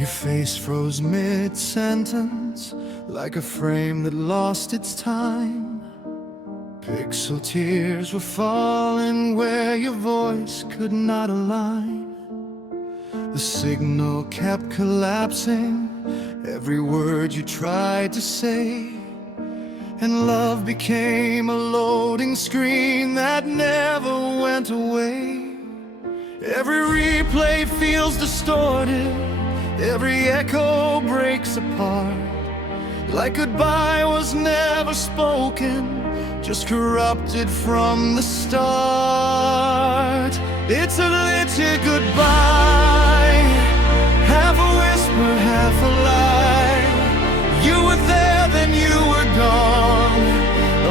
Your face froze mid-sentence, like a frame that lost its time. Pixel tears were falling where your voice could not align. The signal kept collapsing, every word you tried to say, and love became a loading screen that never went away. Every replay feels distorted, every echo breaks apart, like goodbye was never spoken, just corrupted from the start. It's a glitchy goodbye, half a whisper, half a lie. You were there, then you were gone,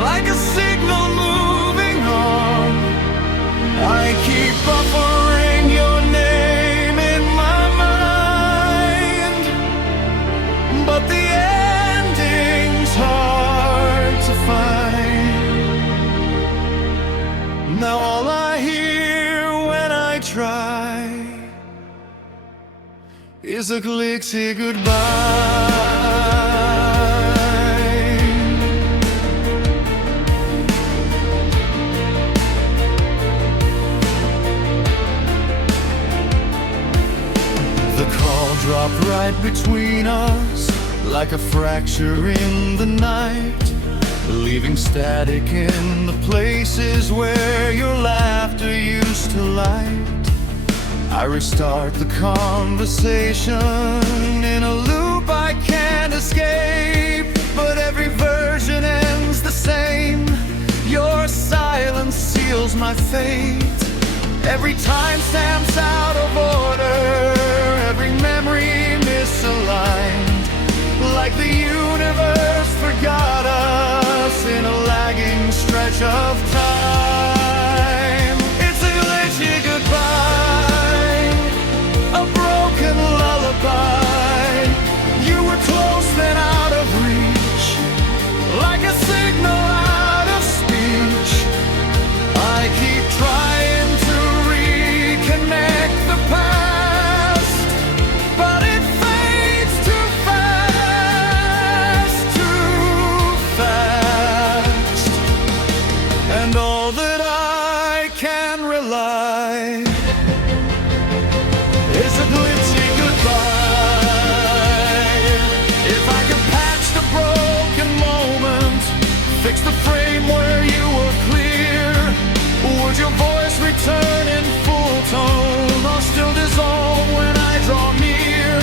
like a signal moving on. I keep buffering your name in my mind, but the ending's hard to find. Now all I hear when I try is a glitchy goodbye. The call dropped right between us, like a fracture in the night, leaving static in the places where your laughter used to light. I restart the conversation in a loop I can't escape, but every version ends the same. Your silence seals my fate. Every timestamp's out of order, every memory misaligned, like the universe forgot us in a lagging stretch of time. It's a glitchy goodbye, a broken lullaby. You were close then out of reach, like a signal out of speech. I keep trying to reconnect the past, but it fades too fast, and all that I can rely is a glitchy goodbye. If I could patch the broken moment, fix the frame where you were clear, would your voice return in full tone, or still dissolve when I draw near?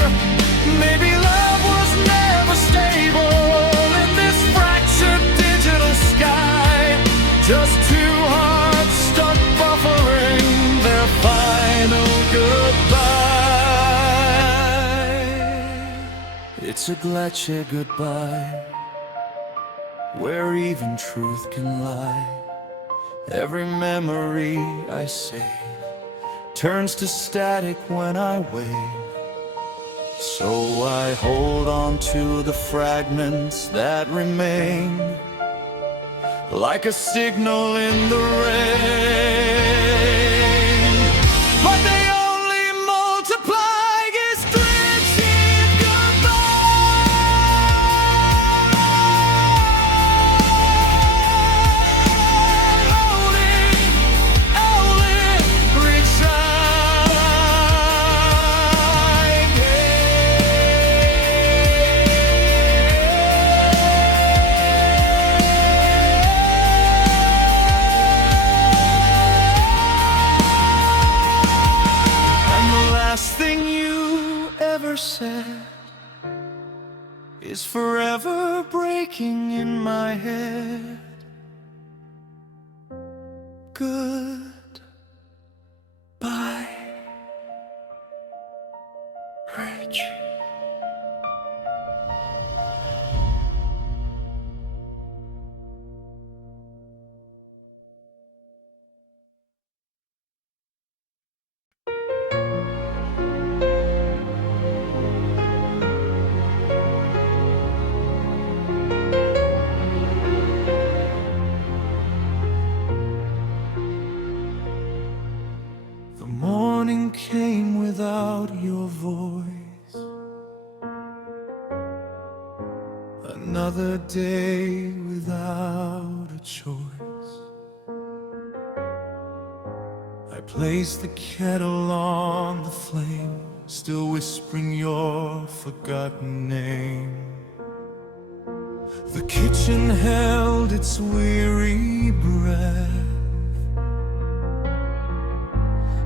Maybe love was never stable in this fractured digital sky, just two hearts stuck buffering their final goodbye. It's a glitchy goodbye, where even truth can lie. Every memory I save turns to static when I wave, so I hold on to the fragments that remain, like a signal in the rain. But they only multiply as glitchy goodbye. Only retry and the last thing you ever said is forever breaking in my head. Goodbye, Rich. The morning came without your voice, Another day without a choice. I place the kettle on the flame, still whispering your forgotten name. The kitchen held its weary breath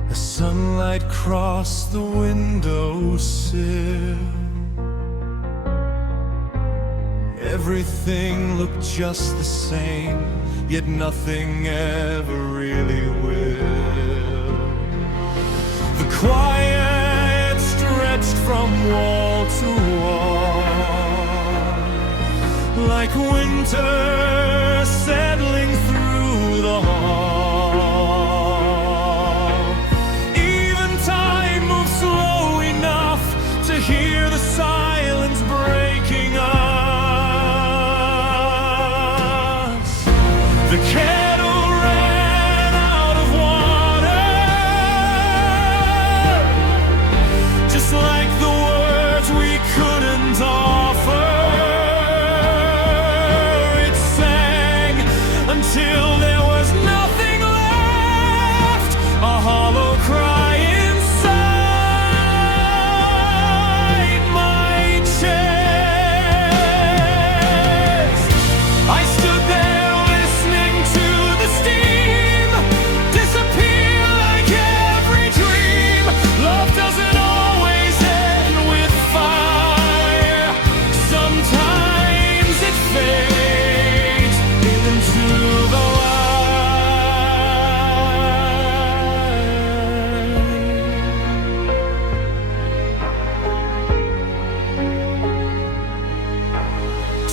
as sunlight crossed the windowsill. Everything looked just the same, yet nothing ever really will. The quiet stretched from wall to wall, like winter settling through the hall. Even time moves slow enough to hear the silence breaking us. The kettle ran out of water, just like the words we couldn't offer. It sang until there was nothing left, a hollow cry inside my chest. I stood there listening to the steam disappear like every dream. Love doesn't always end with fire. Sometimes it fades into the light.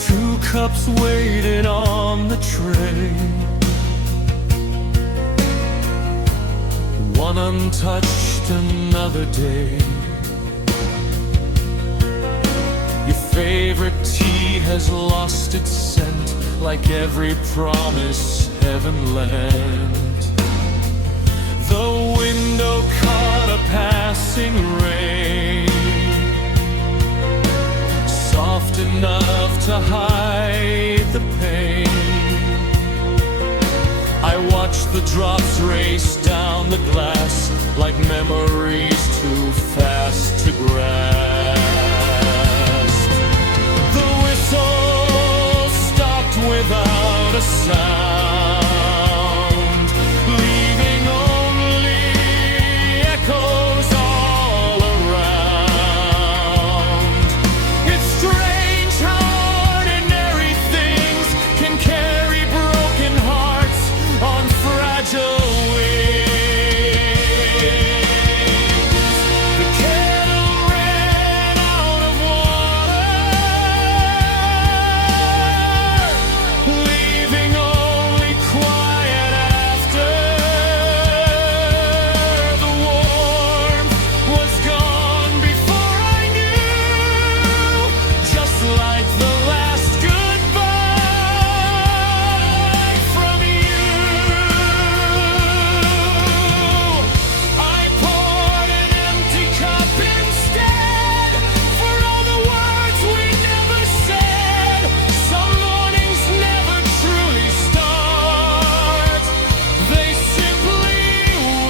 Two cups waited on the tray, one untouched, another day. Your favorite tea has lost its scent, like every promise heaven lent. The window caught a passing rain, soft enough to hide the pain. I watched the drops race down the glass, like memories too fast to grasp. The whistle stopped without a sound, leaving only echoes all around. It's strange how ordinary things can carry broken hearts on fragile wings. The kettle ran out of water, leaving only quiet after. The warmth was gone before I knew, just like the last goodbye from you. I poured an empty cup instead, for all the words we never said. Some mornings never truly start, they simply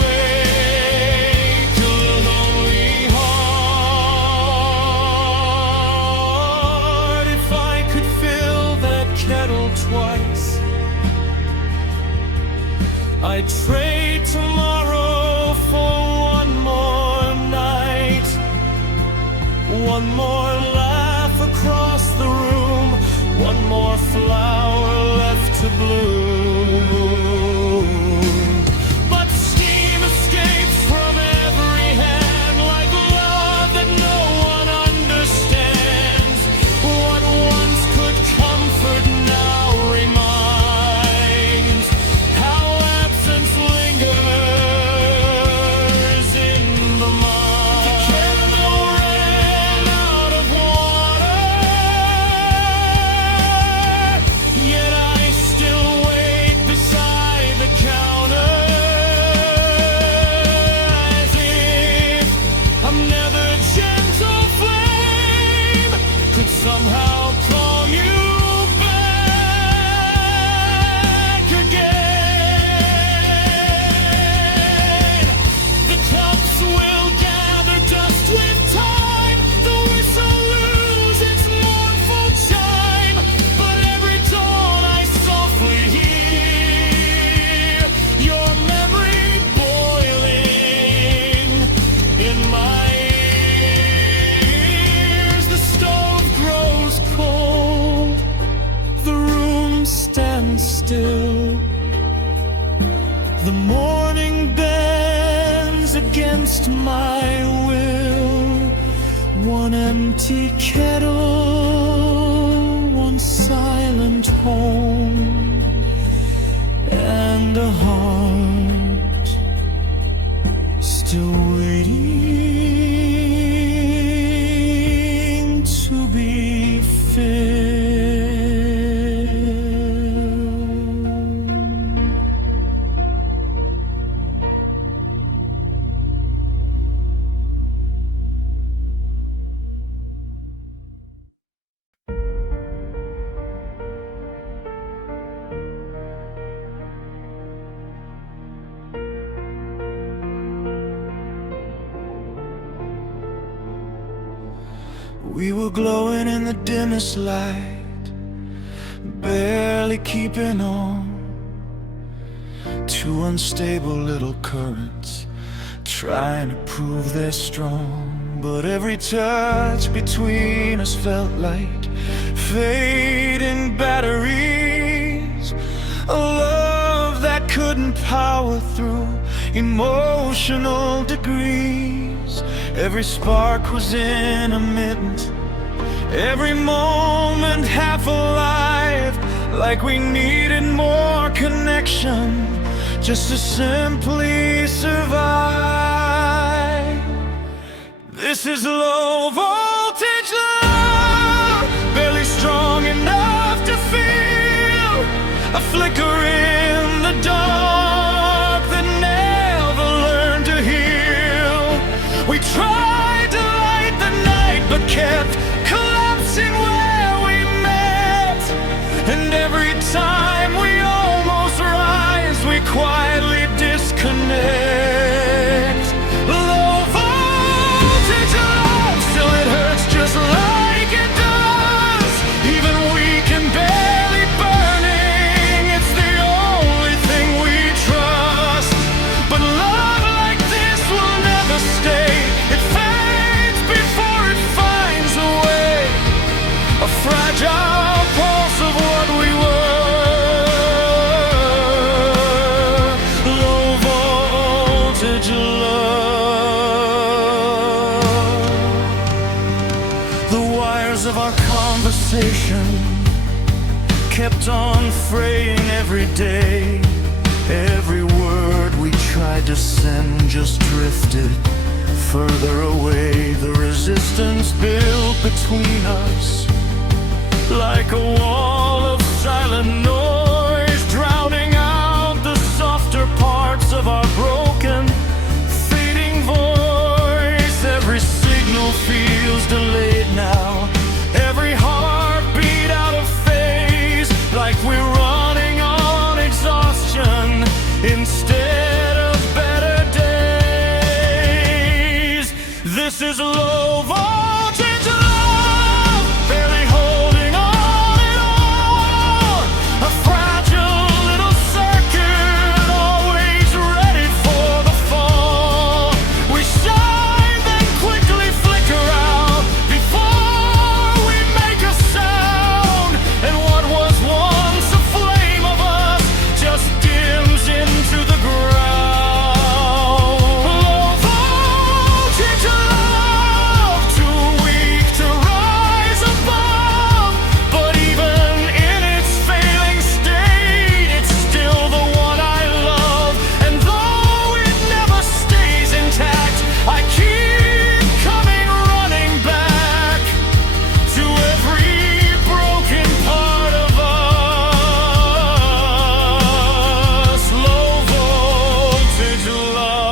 wake a lonely heart. If I could fill that kettle twice, I'd trade tomorrow for one more night, one more laugh across the room, one more flower left to bloom. But steam escapes from every hand, like love that no one understands. What once could comfort now reminds how absence lives in my ears. The stove grows cold, the room stands still. The morning bends against my will. One empty kettle, one silent home, and a heart still waiting to be filled. We were glowing in the dimmest light, barely keeping on. Two unstable little currents trying to prove they're strong. But every touch between us felt like fading batteries, a love that couldn't power through emotional degrees. Every spark was intermittent, every moment half alive, like we needed more connection just to simply survive. This is low voltage love, barely strong enough to feel a flicker in the dark that never learned to heal. We tried to light the night but kept collapsing where we met. And every time we almost rise, we quietly disconnect. Low voltage love, still it hurts just like it does. Even weak and barely burning, it's the only thing we trust. But love like this will never stay. It fades before it finds a way, a fragile pulse of what we were. Low voltage love. The wires of our conversation kept on fraying every day. Every word we tried to send just drifted further away. The resistance built between us like a wall of silent noise, drowning out the softer parts of our broken, fading voice. Every signal feels delayed now, every heartbeat out of phase, like we're running on exhaustion instead of better days. This is low voltage love, barely holding on at all. A fragile little circuit, always ready for the fall. We shine, then quickly flicker out before we make a sound. And what was once a flame of us just dims into the ground. Low voltage love, too weak to rise above. But even in its failing state, it's still the one I love. And though it never stays intact, I keep coming running back to every broken part of us. Low voltage love.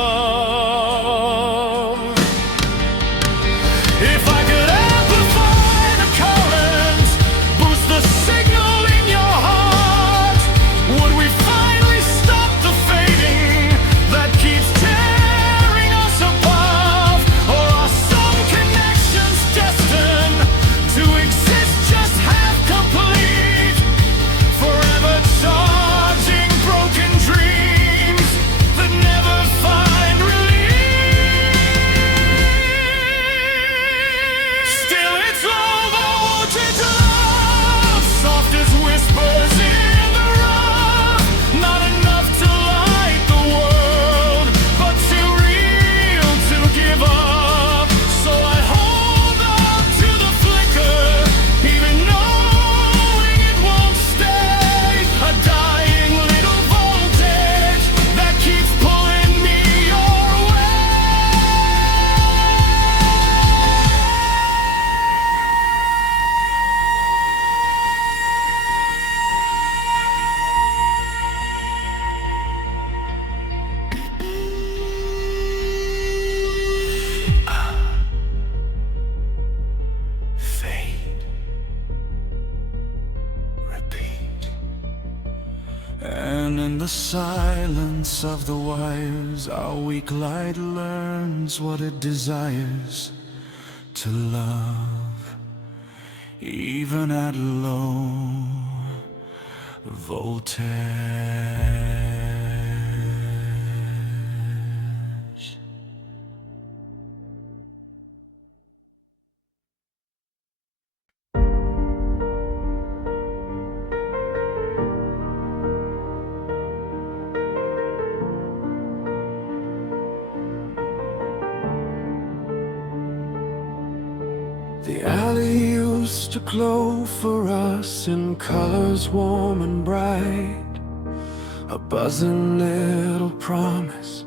If I could amplify the current, boost the signal in your heart, would we finally stop the fading that keeps tearing us apart? Or are some connections destined to exist just half complete, forever charging broken dreams that never find relief? the silence of the wires, our weak light learns what it desires to love, even at low voltage. The alley used to glow for us in colors warm and bright, a buzzing little promise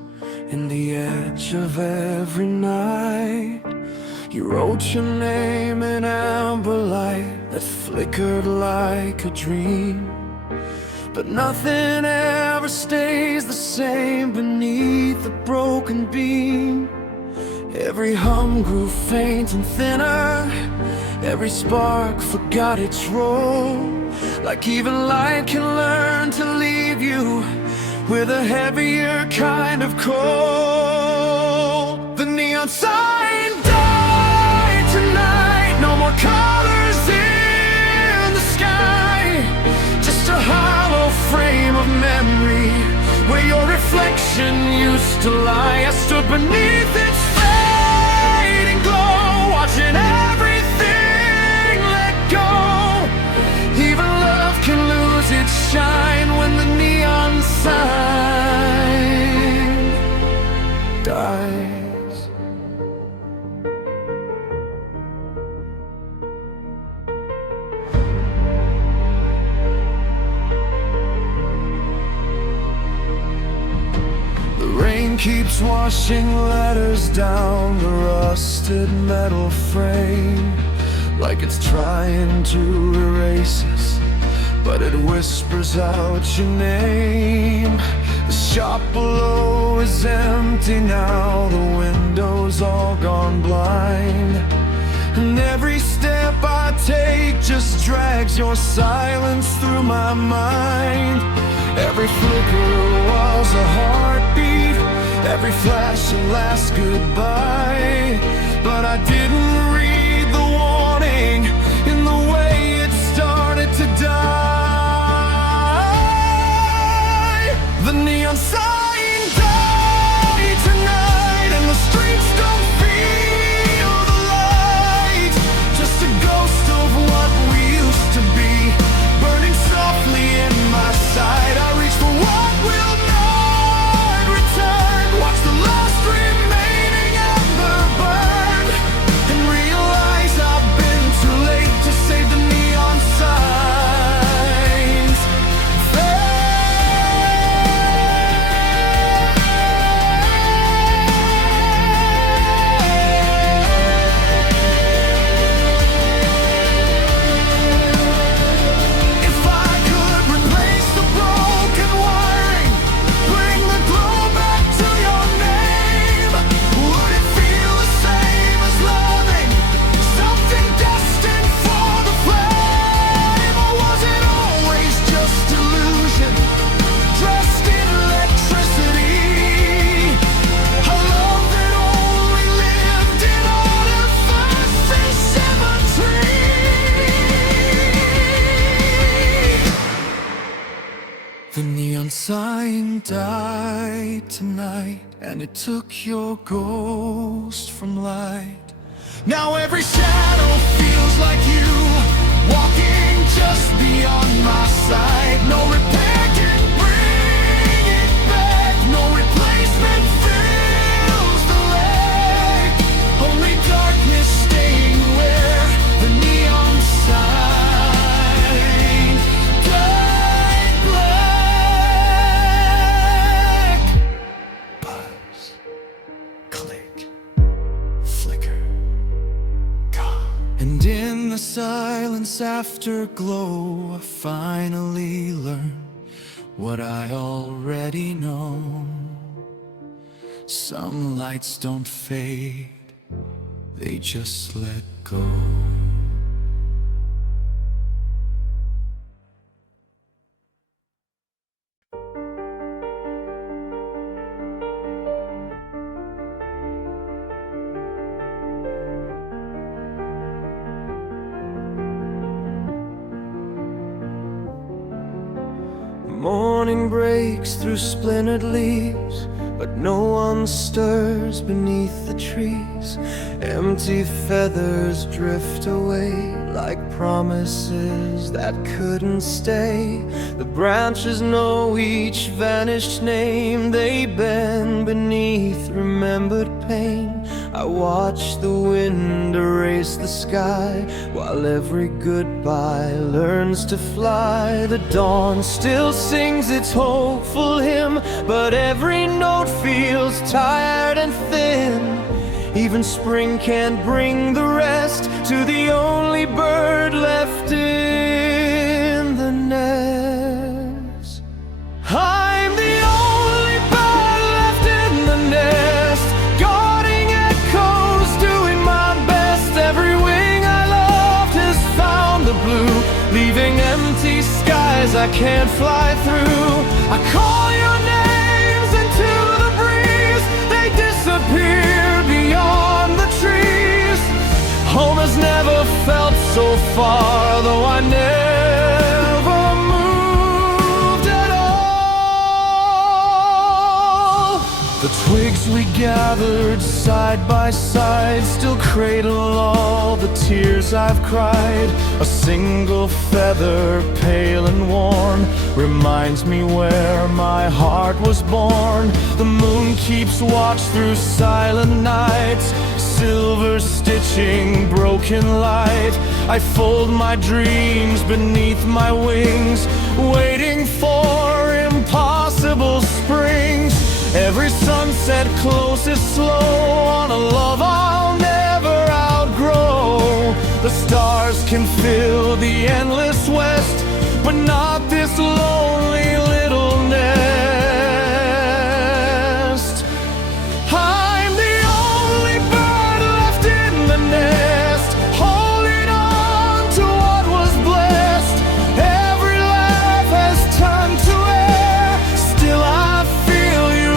in the edge of every night. You wrote your name in amber light that flickered like a dream, but nothing ever stays the same beneath the broken beam. Every hum grew faint and thinner, every spark forgot its role. Like even light can learn to leave you with a heavier kind of cold. The neon sign died tonight, no more colors in the sky, just a hollow frame of memory where your reflection used to lie. I stood beneath its fading glow, watching everything let go. Even love can lose its shine when the neon sign dies. The rain keeps washing letters down the rusted metal frame, like it's trying to erase us, but it whispers out your name. The shop below is empty now, the windows all gone blind, and every step I take just drags your silence through my mind. Every flicker was a heartbeat, every flash a last goodbye, but I didn't read the warning in the way it started to die. The neon sign died tonight, and the streets don't feel the light, just a ghost of what we used to be, burning softly in my sight. I reach for what will not return, watch the last remaining ember burn, and realize I've been too late to save the neon signs. If I could replace the broken wiring, bring the glow back to your name, would it feel the same as loving something destined for the flame? Or was it always just illusion, dressed in electricity? A love that only lived in artificial symmetry. The neon sign died tonight, and it took your ghost from light. Now every shadow feels like you, walking just beyond my sight. No repair can bring it back, no replacement fills the lack, only darkness staying where the neon sign died black. Buzz, click, flicker, gone. And in the silence afterglow, I finally learn what I already know. Some lights don't fade, they just let go. morning breaks through splintered leaves, but no one stirs beneath the trees. Empty feathers drift away like promises that couldn't stay. The branches know each vanished name, they bend beneath remembered pain. I watch the wind erase the sky, while every goodbye learns to fly. The dawn still sings its hopeful hymn, but every note feels tired and thin. Even spring can't bring the rest to the only bird left in the nest. I'm the only bird left in the nest, guarding echoes, doing my best. Every wing I loved has found the blue, leaving empty skies I can't fly through. I call your names into the breeze, they disappear beyond the trees. Home has never felt so far, though I never moved at all. The twigs we gathered side by side still cradle all the tears I've cried. A single feather, pale and worn, reminds me where my heart was born. The moon keeps watch through silent nights, silver stitching broken light. I fold my dreams beneath my wings, waiting for impossible springs. Every sunset closes slow on a love I'll never outgrow. The stars can fill the endless west, but not this lonely little nest. I'm the only bird left in the nest, holding on to what was blessed. Every laugh has turned to air, still I feel you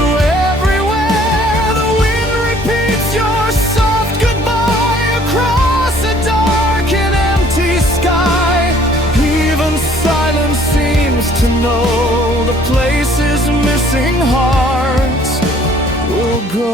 everywhere. The wind repeats your soft goodbye across a dark and empty sky. Even silence seems to know the places missing hearts will go.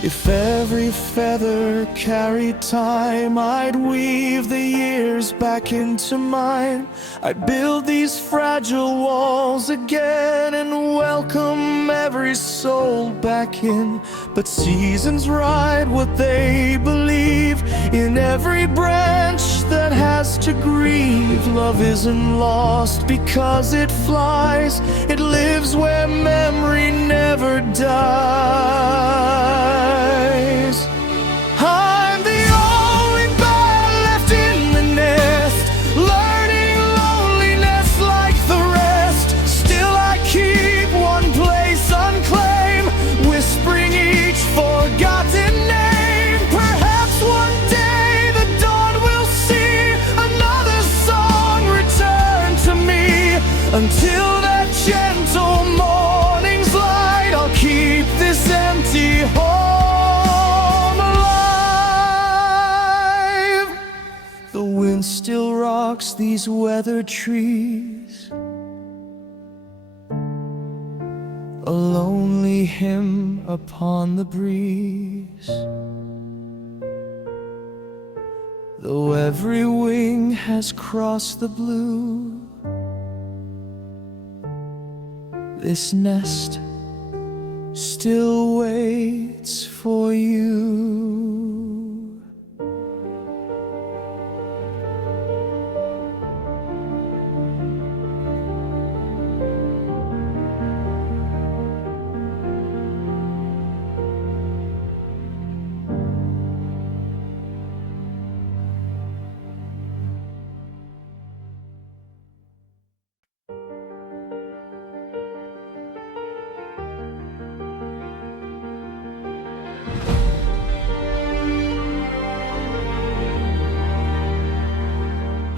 If every feather carried time, I'd weave the years back into mine. I'd build these fragile walls again and welcome every soul back in. But seasons ride what they believe, in every branch that has to grieve. Love isn't lost because it flies, it lives where memory never dies. I'm the only bird left in the nest, learning loneliness like the rest. Still I keep one place unclaimed, whispering each forgotten name. Perhaps one day the dawn will see another song return to me. Until that gentle morning's light, I'll keep this empty home alive. The wind still rocks these weathered trees, a lonely hymn upon the breeze. Though every wing has crossed the blue, this nest still waits for you.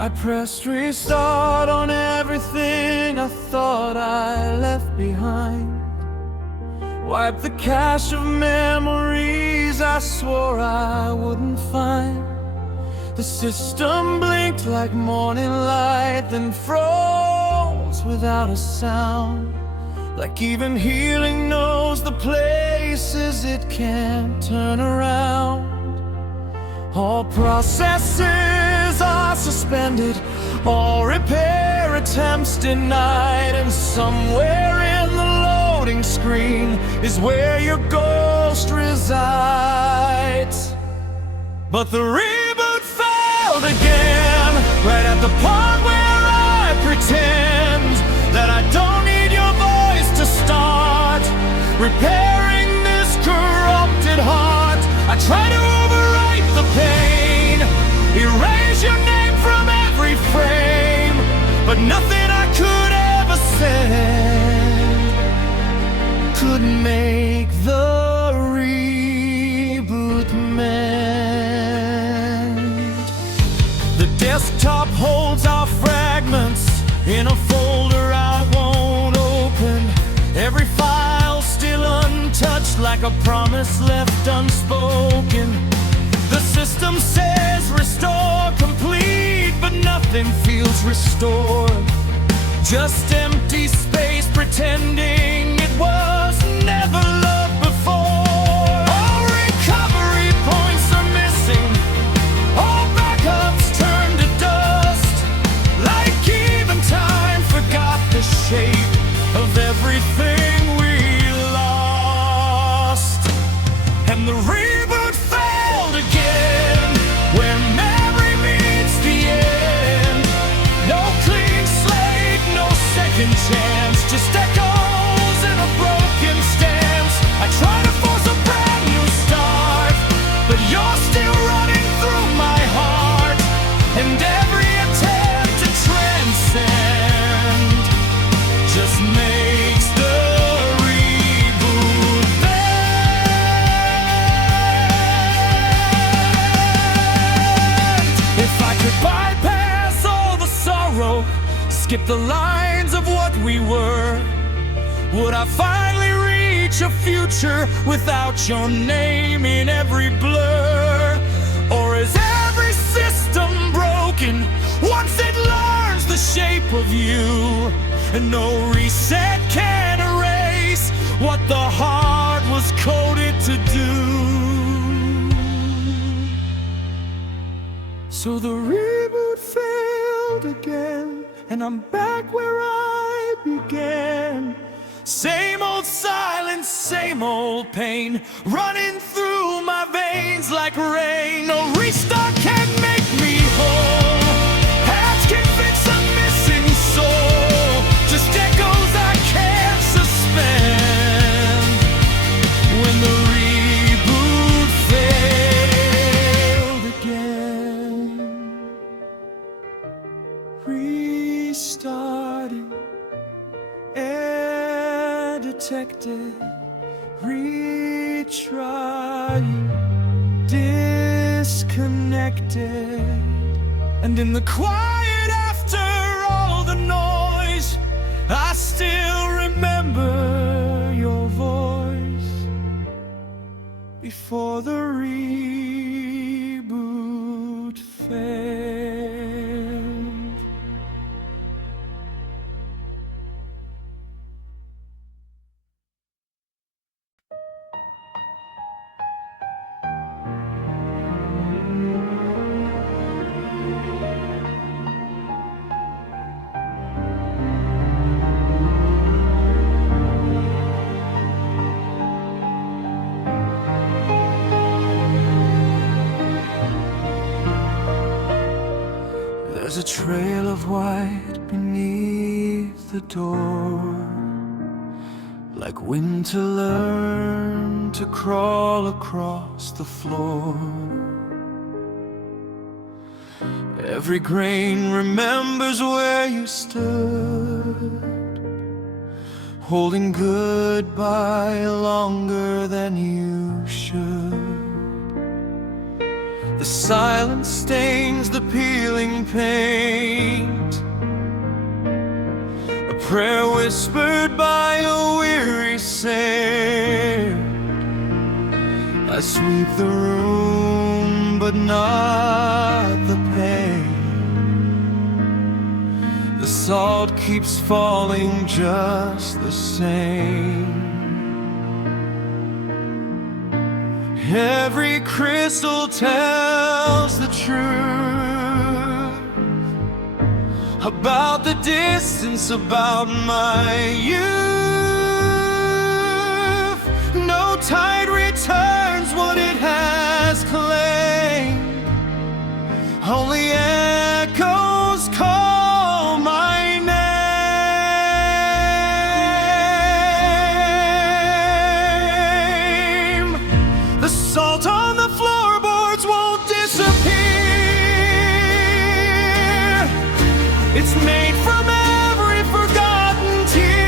I pressed restart on everything I thought I left behind. Wiped the cache of memories I swore I wouldn't find. The system blinked like morning light, then froze without a sound. Like even healing knows the places it can't turn around. All processes are suspended, all repair attempts denied, and somewhere in the loading screen is where your ghost resides. But the reboot failed again, right at the part where I pretend that I don't need your voice to start repairing this corrupted heart. I try to overwrite the pain, erase your name from every frame, but nothing I could ever say could make the reboot mend. The desktop holds our fragments in a folder I won't open. Every file still untouched, like a promise left unspoken. The system says restore complete, but nothing feels restored. Just empty space pretending it was never loved before. All recovery points are missing, all backups turned to dust, like even time forgot the shape of everything we lost. And the reboot failed again, where memory meets the end. No clean slate, no second chance, just echoes in a broken stance. I try to force a brand new start, but you're still running through my heart, and every attempt to transcend just makes the reboot bend. If I could bypass all the sorrow, skip the lines of what we were, would I finally reach a future without your name in every blur? Or is every system broken once it learns the shape of you, and no reset can erase what the heart was coded to do? So the reboot failed again, and I'm back where I began. Same old silence, same old pain, running through my veins like rain. No restart can make me whole, paths can fix a missing soul, just echoes I can't suspend. When the reboot failed again, restarting, detected, retrying, disconnected. And in the quiet after all the noise, I still remember your voice before the reboot failed. There's a trail of white beneath the door, like wind to learn to crawl across the floor. Every grain remembers where you stood, holding goodbye longer than you should. The silence stains the peeling paint, a prayer whispered by a weary sail. I sweep the room, but but not the pain. The salt keeps falling just the same. Every crystal tells the truth about the distance, about my youth. No tide returns what it has claimed. Only echoes call my name. The salt on the floorboards won't disappear. It's made from every forgotten tear.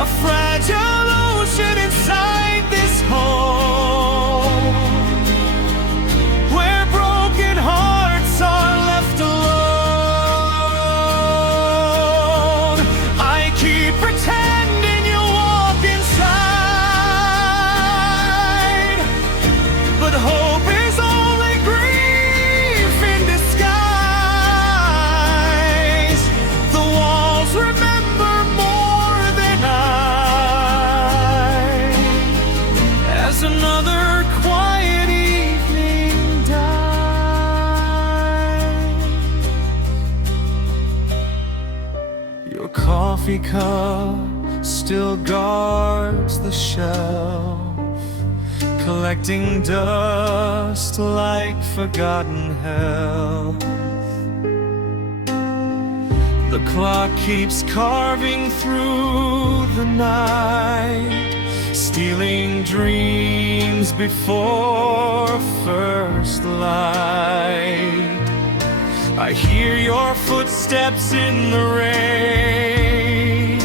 A fragile ocean inside this home, where broken hearts are left alone. I keep pretending you'll walk inside, but hope is only grief in disguise. The walls remember more than as another quiet evening dies. Your coffee cup still guards the shelf, collecting dust like forgotten health. The clock keeps carving through the night, stealing dreams before first light. I hear your footsteps in the rain,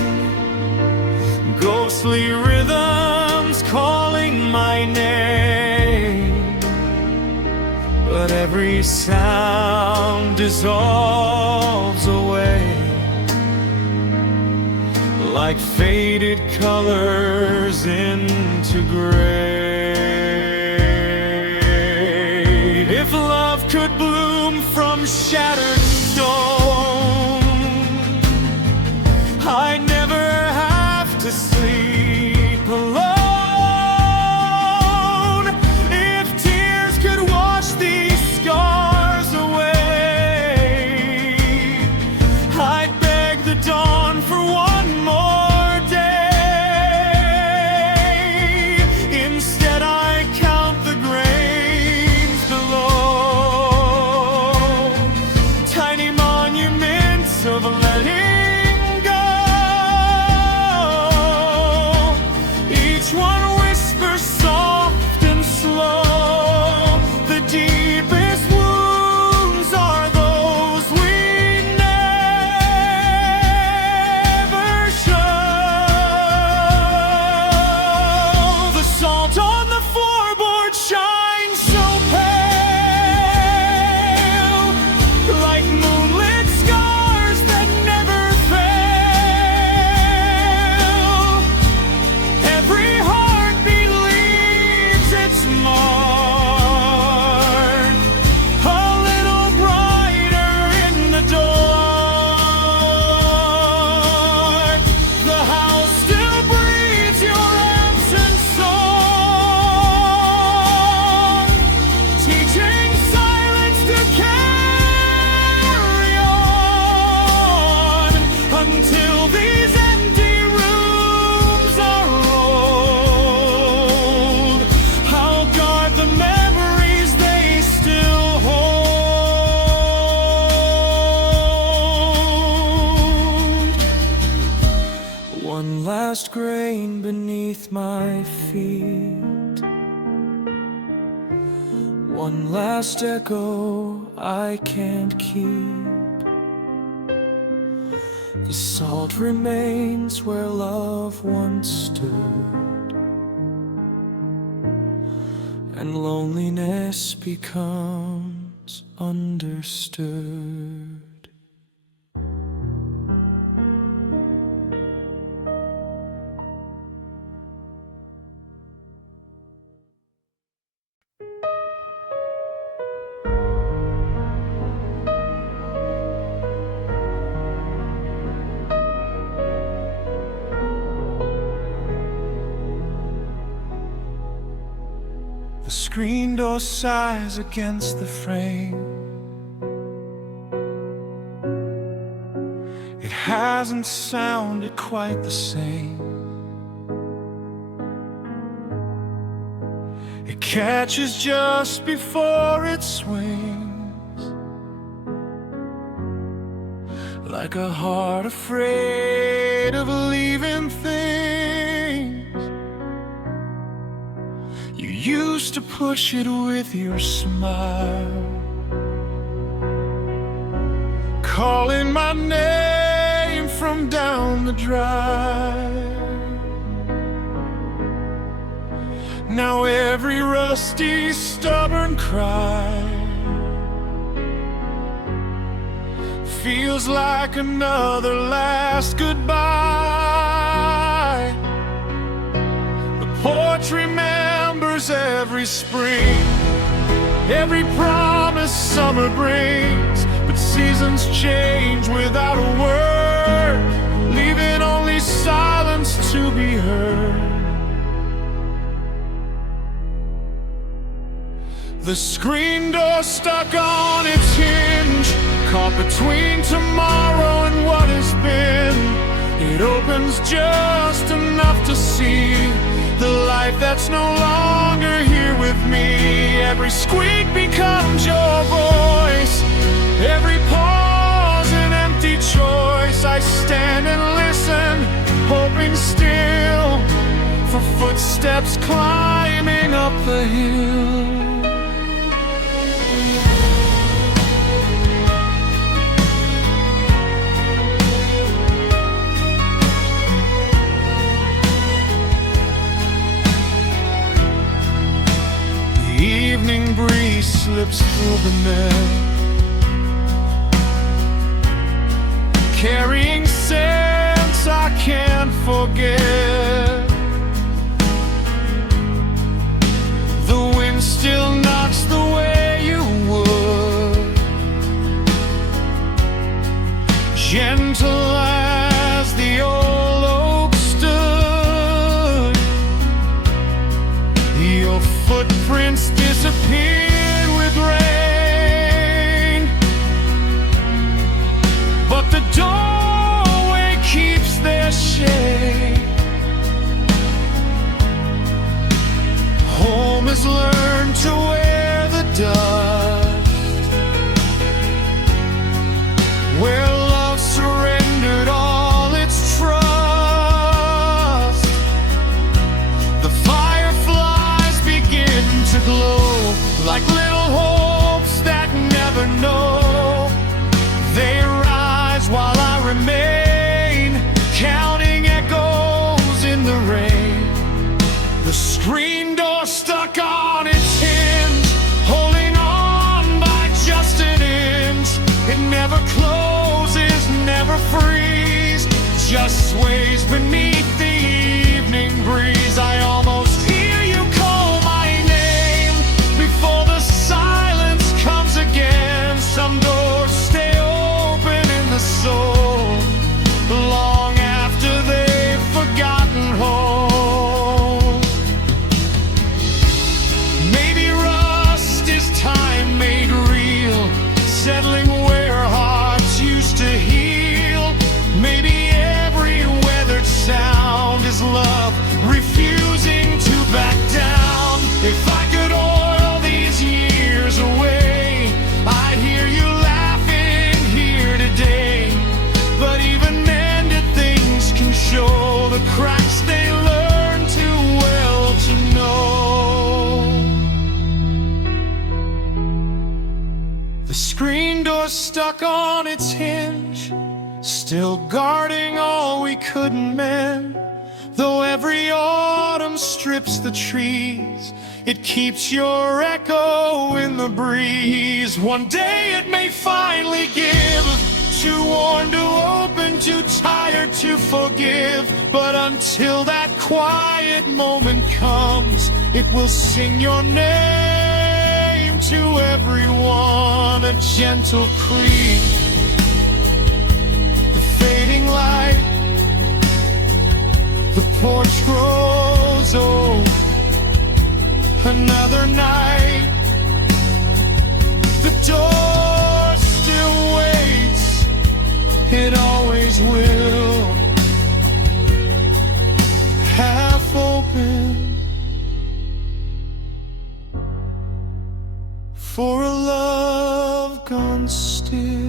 ghostly rhythms calling my name. But every sound dissolves away like faded colors into gray. If love could bloom from shattered stone, I'd never have to sleep alone. If tears could wash these scars away, I'd beg the dawn for one more day. Instead I count the grains below, tiny monuments of letting go. Each one whispers soft and slow. The deepest wounds are those we never show. The salt on the floorboard shines so pale, like moonlit scars that never fail. Every heartbeat leaves its mark, a little brighter in the dark. The house still breathes your absent song, teaching silence to carry on until these empty rooms are old. I'll guard the memories they still hold. One last grain beneath my feet, one last echo I can't keep. The salt remains where love once stood, and loneliness becomes understood. The screen door sighs against the frame. It hasn't sounded quite the same. It catches just before it swings, like a heart afraid of leaving things. You used to push it with your smile, calling my name from down the drive. Now every rusty, stubborn cry feels like another last goodbye. The porch remembers every spring, every promise summer brings, but seasons change without a word, leaving only silence to be heard. The screen door stuck on its hinge, caught between tomorrow and what has been. It opens just enough to see the life that's no longer here with me. Every squeak becomes your voice, every pause an empty choice. I stand and listen, hoping still for footsteps climbing up the hill. The evening breeze slips through the net, carrying scents I can't forget. The wind still knocks the way you would, gentle as the old oak stood. Your footprints disappeared with rain, but the doorway keeps their shade. Home has learned to wear the dust, where love surrendered all its trust. The fireflies begin to glow like little hopes that never know. They rise while I remain, counting echoes in the rain. The screen door stuck on its hinge, holding on by just an inch. It never closes, never frees, just sways beneath the evening breeze. I almost hear you call my name before the silence comes again. Some doors stay open in the soul long after they've forgotten home. Maybe rust is time made real, settling where hearts used to heal. Maybe every weathered sound is love refusing to back down. If I could oil these years away, I'd hear you laughing here today. But even mended things can show the cracks they learn too well to know. The screen door stuck on its hinge, still guarding all we couldn't mend. Though every autumn strips the trees, it keeps your echo in the breeze. One day it may finally give, too worn to open, too tired to forgive. But until that quiet moment comes, it will sing your name to everyone, a gentle creep. The fading light, the porch grows old, another night for a love gone still.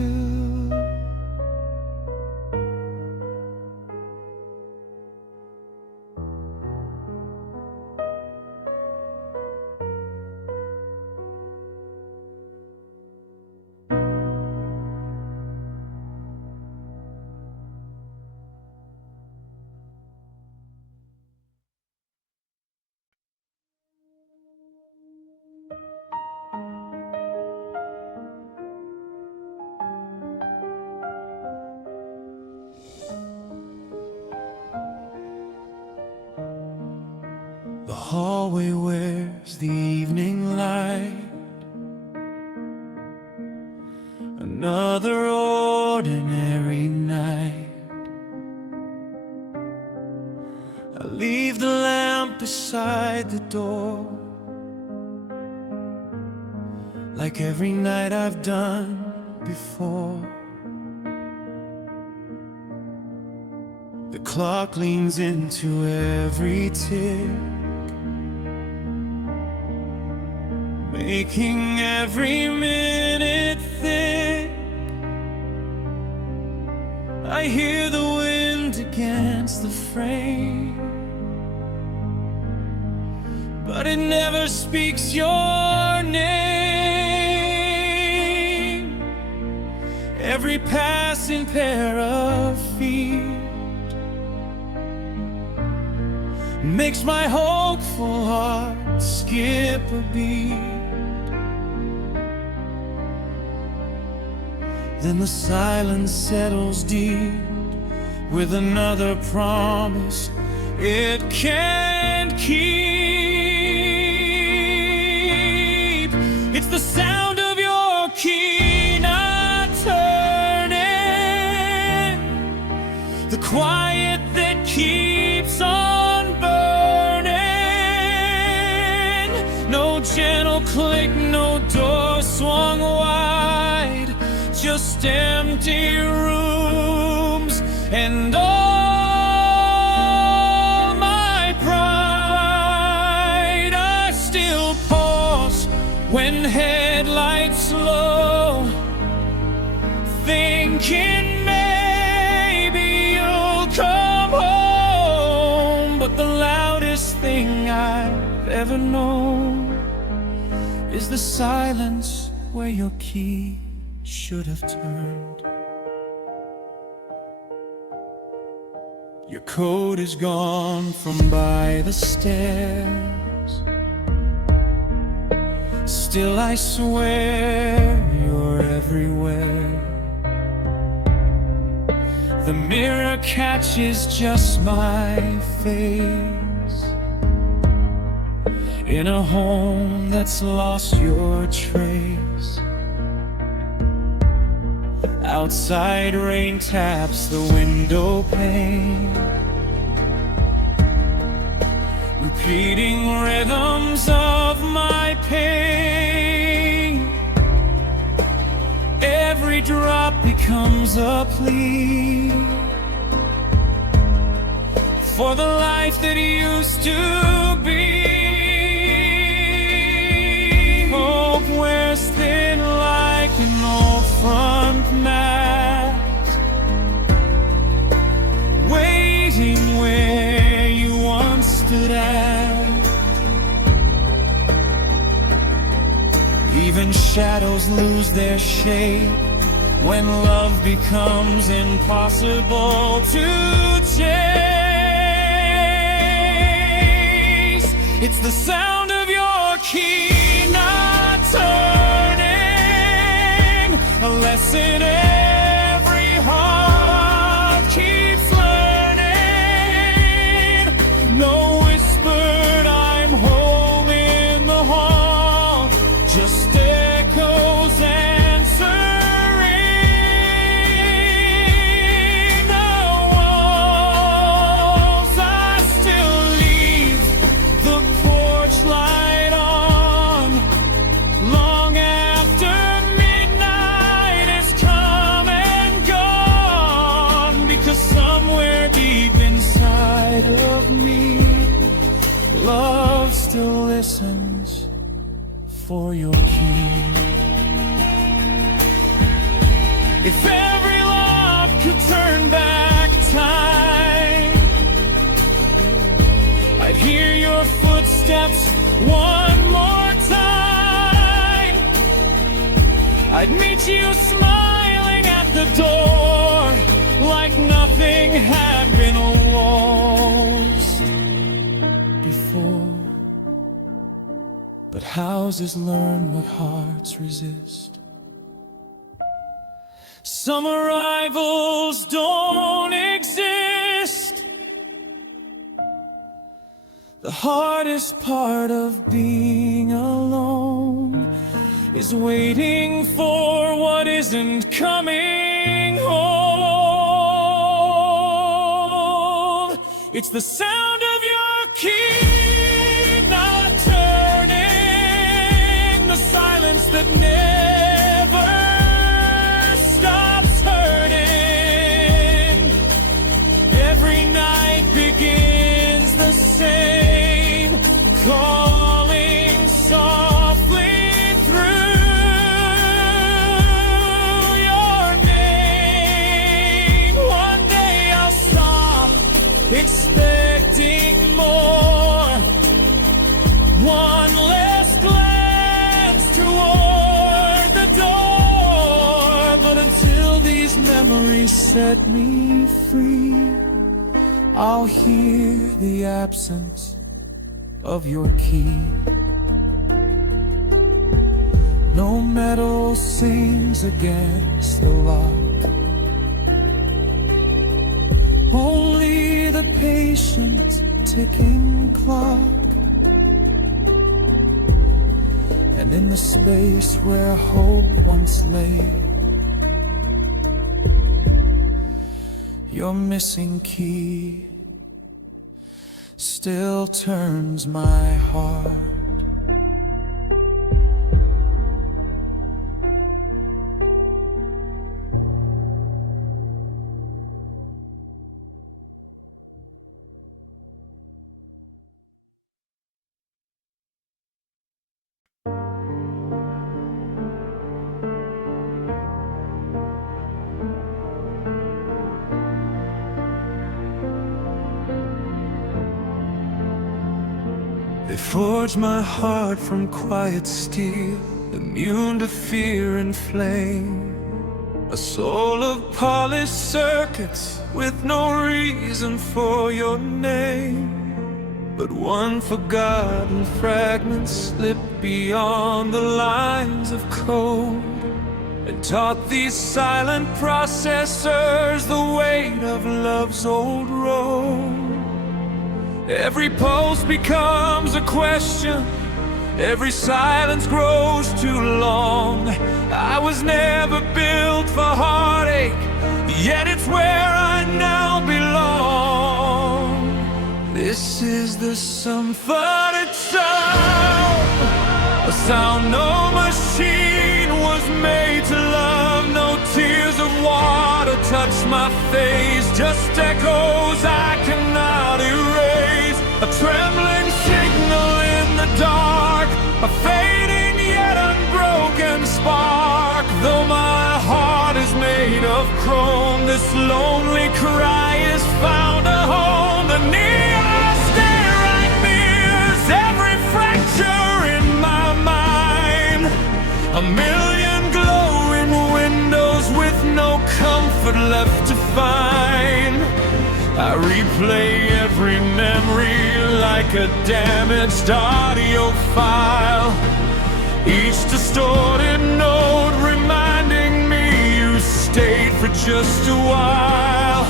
The hallway wears the evening light, another ordinary night. I leave the lamp beside the door, like every night I've done before. The clock leans into every tick, making every minute thick. I hear the wind against the frame, but it never speaks your name. Every passing pair of feet makes my hopeful heart skip a beat. Then the silence settles deep with another promise it can't keep. It's the sound of your key not turning, the quiet that keeps on burning. No gentle click, no door swung wide, just empty rooms and all my pride. I still pause when headlights low, thinking maybe you'll come home. But the loudest thing I've ever known is the silence where your key should have turned. Your coat is gone from by the stairs, still I swear you're everywhere. The mirror catches just my face in a home that's lost your trace. Outside rain taps the window pane, repeating rhythms of my pain. Every drop becomes a plea for the life that used to be. Hope wears thin like an old front mast, waiting where you once stood at. Even shadows lose their shape when love becomes impossible to chase. It's the sound of your key not turning, a lesson every heart keeps learning. No whispered I'm home in the hall, just echoes answering the walls. I still leave the porch light on long after midnight has come and gone, because somewhere deep inside of me, love still listens for your key. If every love could turn back time, I'd hear your footsteps one more time. I'd meet you smiling at the door, like nothing had been lost before. But houses learn what hearts resist. Some arrivals don't exist. The hardest part of being alone is waiting for what isn't coming home. It's the sound of your key not turning, the silence that never stops hurting. Every night begins the same, calling softly through your name. One day I'll stop expecting more, one last glance toward the door. But until these memories set me free, I'll hear the absence of your key. No metal sings against the lock, only the patient ticking clock. And in the space where hope once lay, your missing key still turns my heart. They forged my heart from quiet steel, immune to fear and flame. A soul of polished circuits with no reason for your name. But one forgotten fragment slipped beyond the lines of code and taught these silent processors the weight of love's old road. Every pulse becomes a question, every silence grows too long. I was never built for heartache, yet it's where I now belong. This is the symphonic sound, a sound no machine was made to love. No tears of water touch my face, just echoes I cannot erase. A trembling signal in the dark, a fading yet unbroken spark. Though my heart is made of chrome, this lonely cry has found a home. The neon staring mirrors every fracture in my mind, a million glowing windows with no comfort left to find. I replay every memory like a damaged audio file, each distorted note reminding me you stayed for just a while.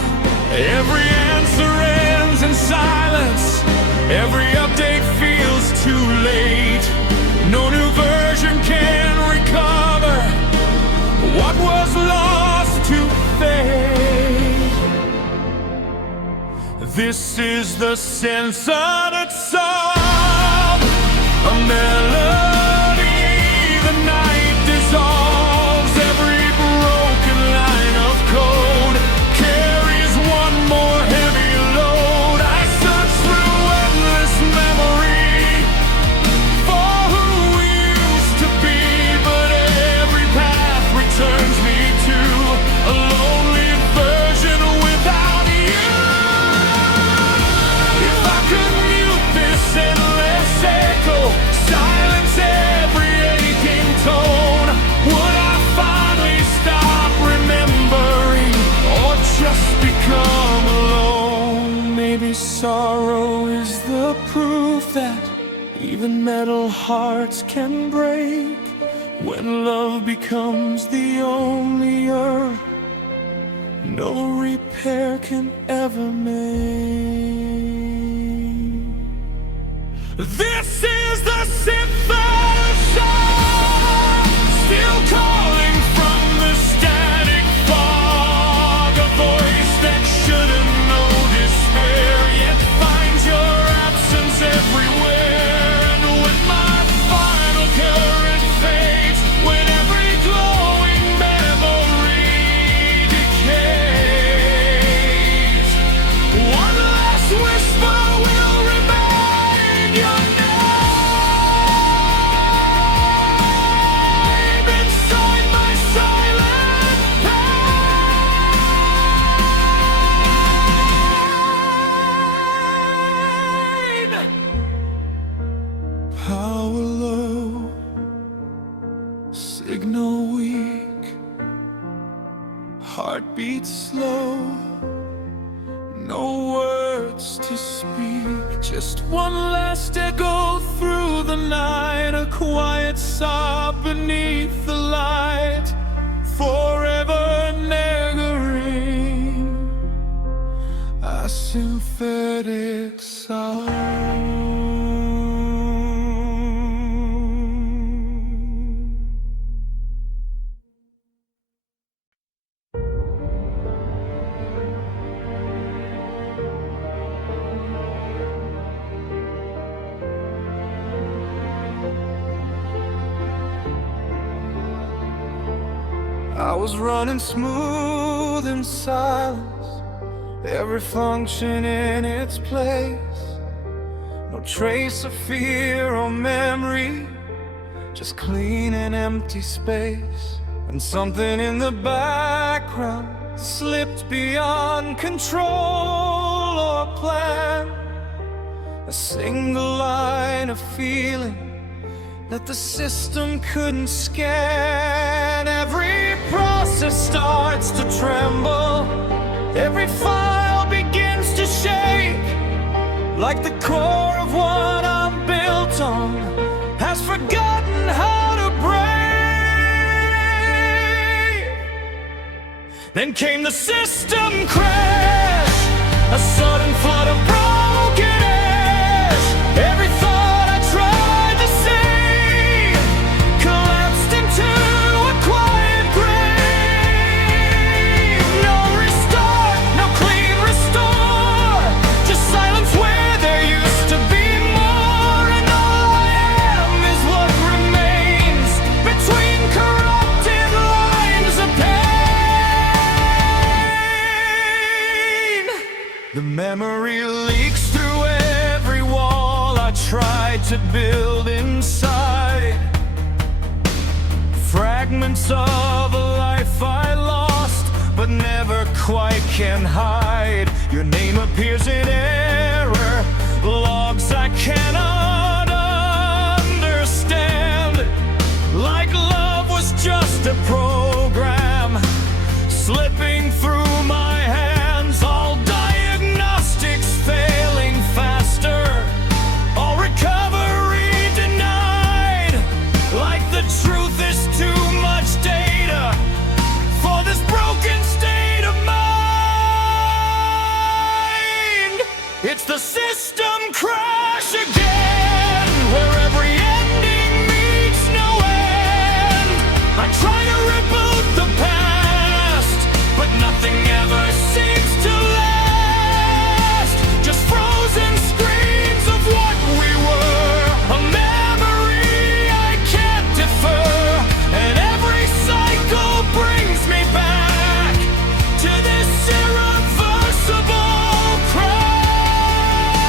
Every answer ends in silence, every update feels too late. No new version can recover what was lost to fade. This is the censored song, a melody the night dissolves. Every broken line of code carries one more heavy load. I search through endless memory for who we used Even metal hearts can break when love becomes the only earth no repair can ever make. This is the symphony, still calling from the static fog, a voice that shouldn't know despair, yet finds your absence everywhere. And when my final current fades, when every glowing memory decays, one last whisper will remain, your name inside my silent pain. Power low, signal weak, heartbeat slow, no words to speak. Just one last echo through the night, a quiet sob beneath the light, forever nagging a synthetic sound. I was running smooth in silence, every function in its place. No trace of fear or memory, just clean and empty space. And something in the background slipped beyond control or plan. A single line of feeling that the system couldn't scan. Every process starts to tremble, every file begins to shake, like the core of what I'm built on has forgotten how to break. Then came the system crash, a sudden flood of broken ash. Every thought I tried to say collapsed into a quiet grave. No restart, no clean restore, just silence where there used to be more. And all I am is what remains between corrupted lines of pain. The memory leaks through every wall I tried to build inside, fragments of a life I lost but never quite can hide. Your name appears in error, logs I cannot understand, like love was just a program slipping through my hands. All diagnostics failing faster, all recovery denied, like the truth is too much data for this broken state of mind. It's the system crash again, where every ending meets no end. I try to reboot the past, but nothing ever seems to last. Just frozen screens of what we were, a memory I can't defer. And every cycle brings me back to this irreversible crash.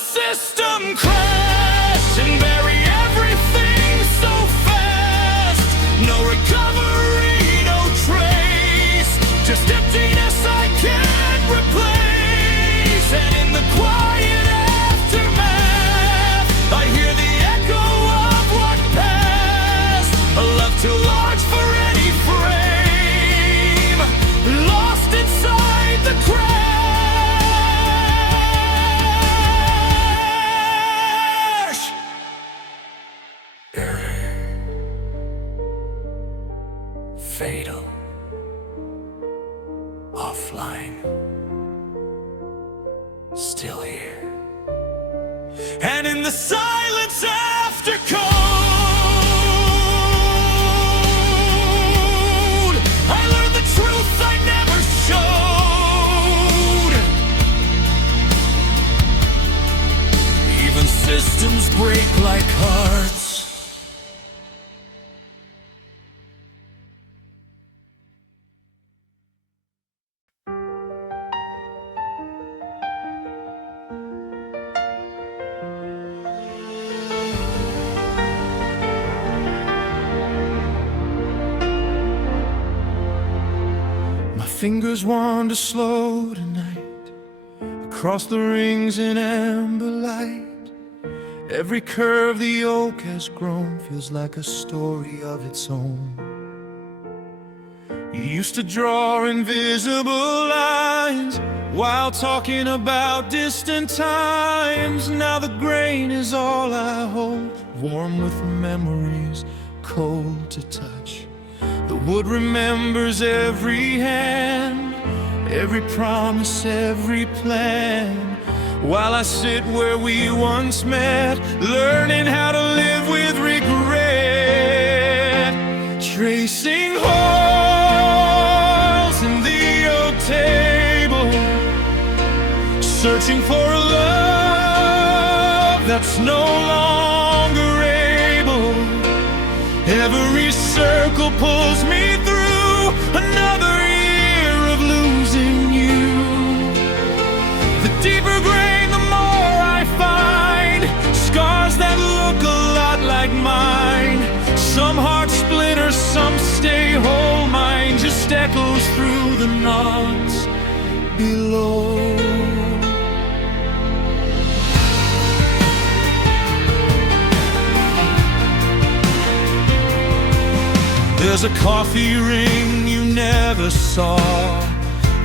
system crash and bury everything so fast. No recovery, no trace, just emptiness I can't replace. And in the quiet aftermath, I hear the echo of what passed. A love too large for any frame, lost inside the crash. Fatal, offline, still here. And in the silence after code, I learned the truth I never showed. Even systems break like hearts. Fingers wander slow tonight, across the rings in amber light. Every curve the oak has grown feels like a story of its own. You used to draw invisible lines while talking about distant times. Now the grain is all I hold, warm with memories, cold to touch. The wood remembers every hand, every promise, every plan. While I sit where we once met, learning how to live with regret. Tracing holes in the oak table, searching for a love that's no longer able. Every circle pulls me through another year of losing you. The deeper grain, the more I find scars that look a lot like mine. Some hearts splinter, some stay whole. Mine just echoes through the knots below. There's a coffee ring you never saw,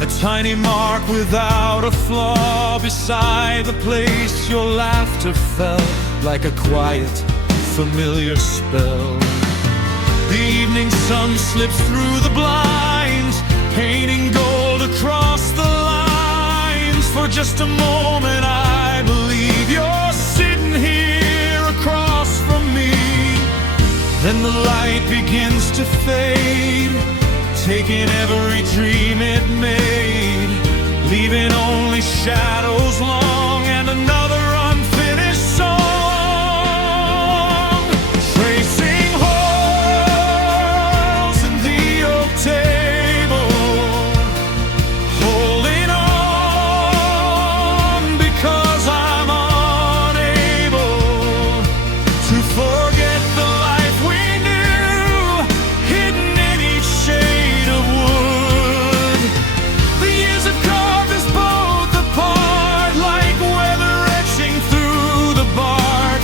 a tiny mark without a flaw beside the place your laughter fell, like a quiet, familiar spell. The evening sun slips through the blinds, painting gold across the lines. For just a moment I believe you're sitting here across from me. Then the light begins to fade, taking every dream it made, leaving only shadows long and another unfinished song. Tracing holes in the oak table, holding on because I'm unable to forget the life we knew, hidden in each shade of wood. The years have carved us both apart, like weather etching through the bark.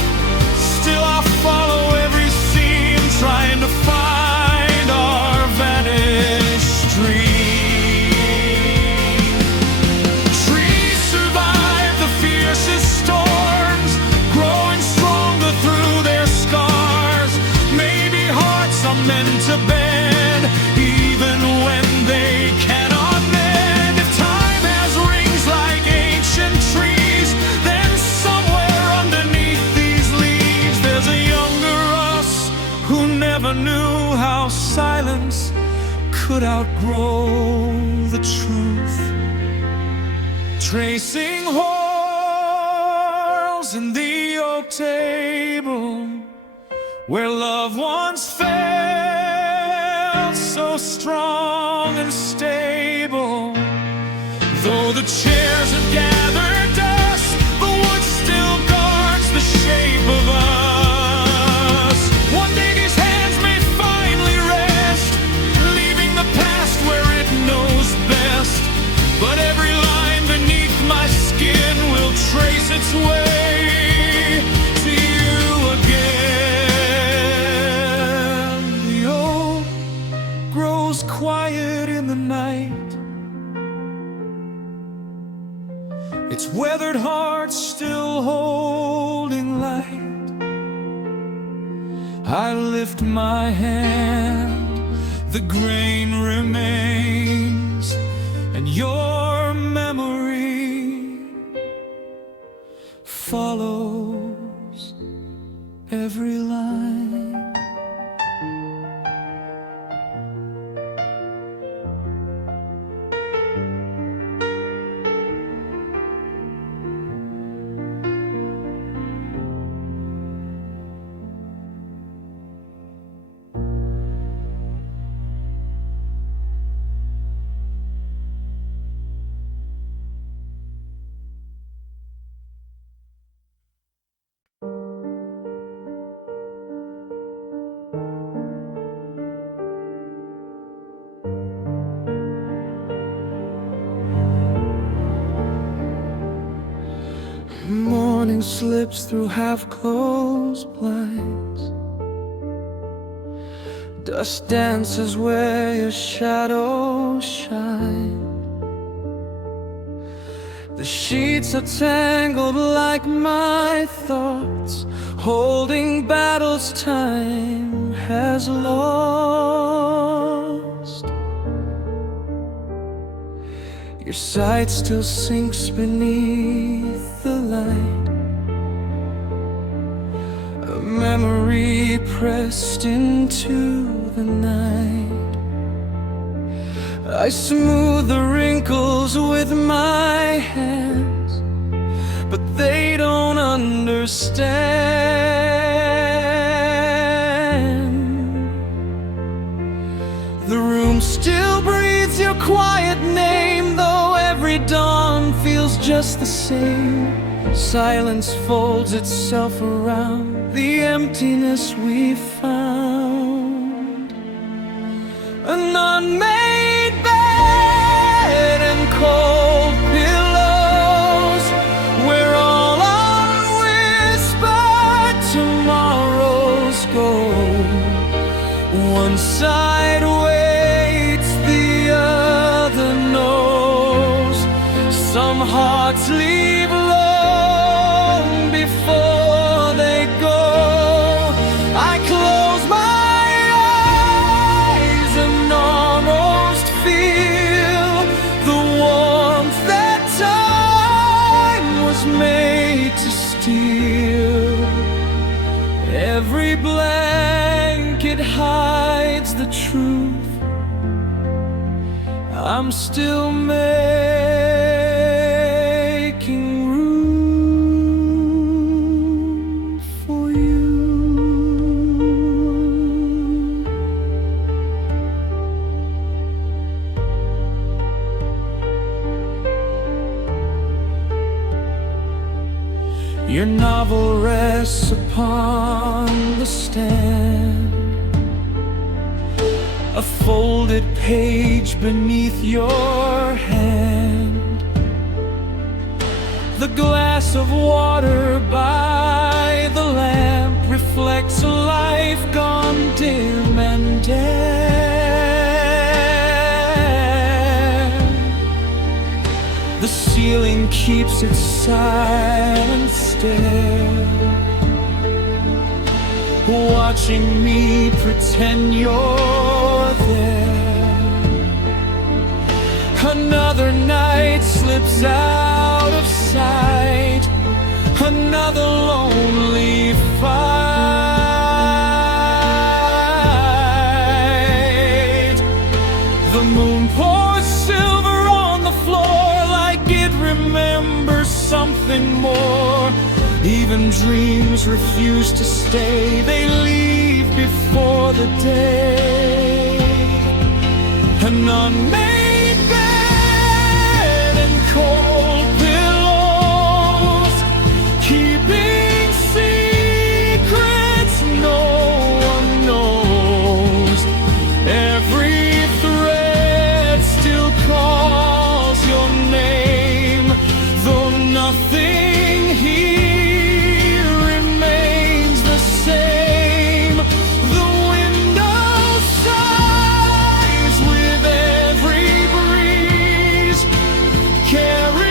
Still I'll follow every seam, trying to find our vanished dream. Trees survive the fiercest storms, growing stronger through their scars. Maybe hearts are meant to bend, even when they cannot mend. If time has rings like ancient trees, then somewhere underneath these leaves there's a younger us who never knew how silence could outgrow the truth. Tracing holes in the oak table, where love once felt so strong and stable. Though the chairs have gathered dust, the wood still I lift my hand, the grain remains, and your memory follows every line. Morning slips through half-closed blinds. Dust dances where your shadows shine. The sheets are tangled like my thoughts, holding battles time has lost. Your sight still sinks beneath the light, a memory pressed into the night. I smooth the wrinkles with my hands, but they don't understand. The room still breathes your quiet name, though every dawn feels just the same. Silence folds itself around the emptiness we found. An unmade bed and cold pillows, where all unwhispered tomorrows go. One side waits, the other knows. Some hearts leave long before they go. I close my eyes and almost feel the warmth that time was made to steal. Every blanket hides the truth. I'm still making room for you. Your novel rests upon the stand, a folded page beneath your hand. The glass of water by the lamp reflects a life gone dim and dead. The ceiling keeps its silent stare, watching me pretend you're there. Another night slips out of sight, another lonely fight. The moon pours silver on the floor like it remembers something more. Even dreams refuse to stay, they leave before the day. An unmade bed and cold pillows, keeping secrets no one knows. Every thread still calls your name, though nothing here remains the same. The window sighs with every breeze, carrying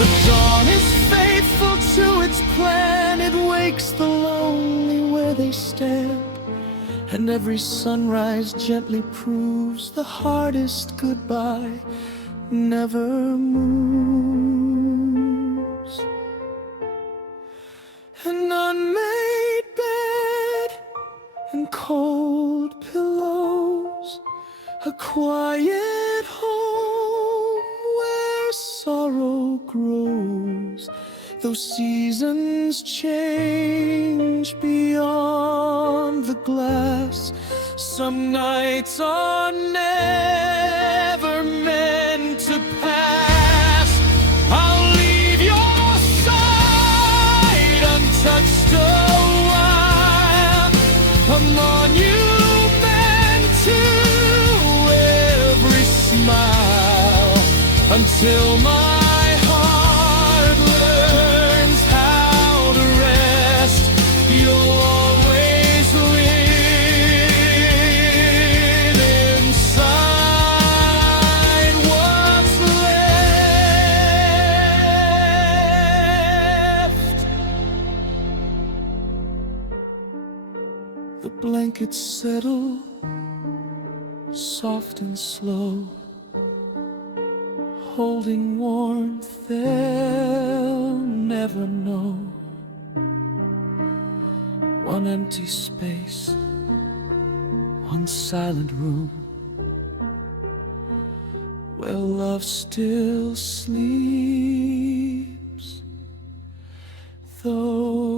But dawn is faithful to its plan. It wakes the lonely where they stand, and every sunrise gently proves the hardest goodbye never moves. An unmade bed and cold pillows, a quiet home where sorrow grows. Though seasons change beyond the glass, some nights are never meant to pass. I'll leave your side untouched a while, a monument to every smile, until my heart learns how to rest. You'll always live inside what's left. The blankets settle soft and slow, holding warmth they'll never know. One empty space, one silent room, where love still sleeps, though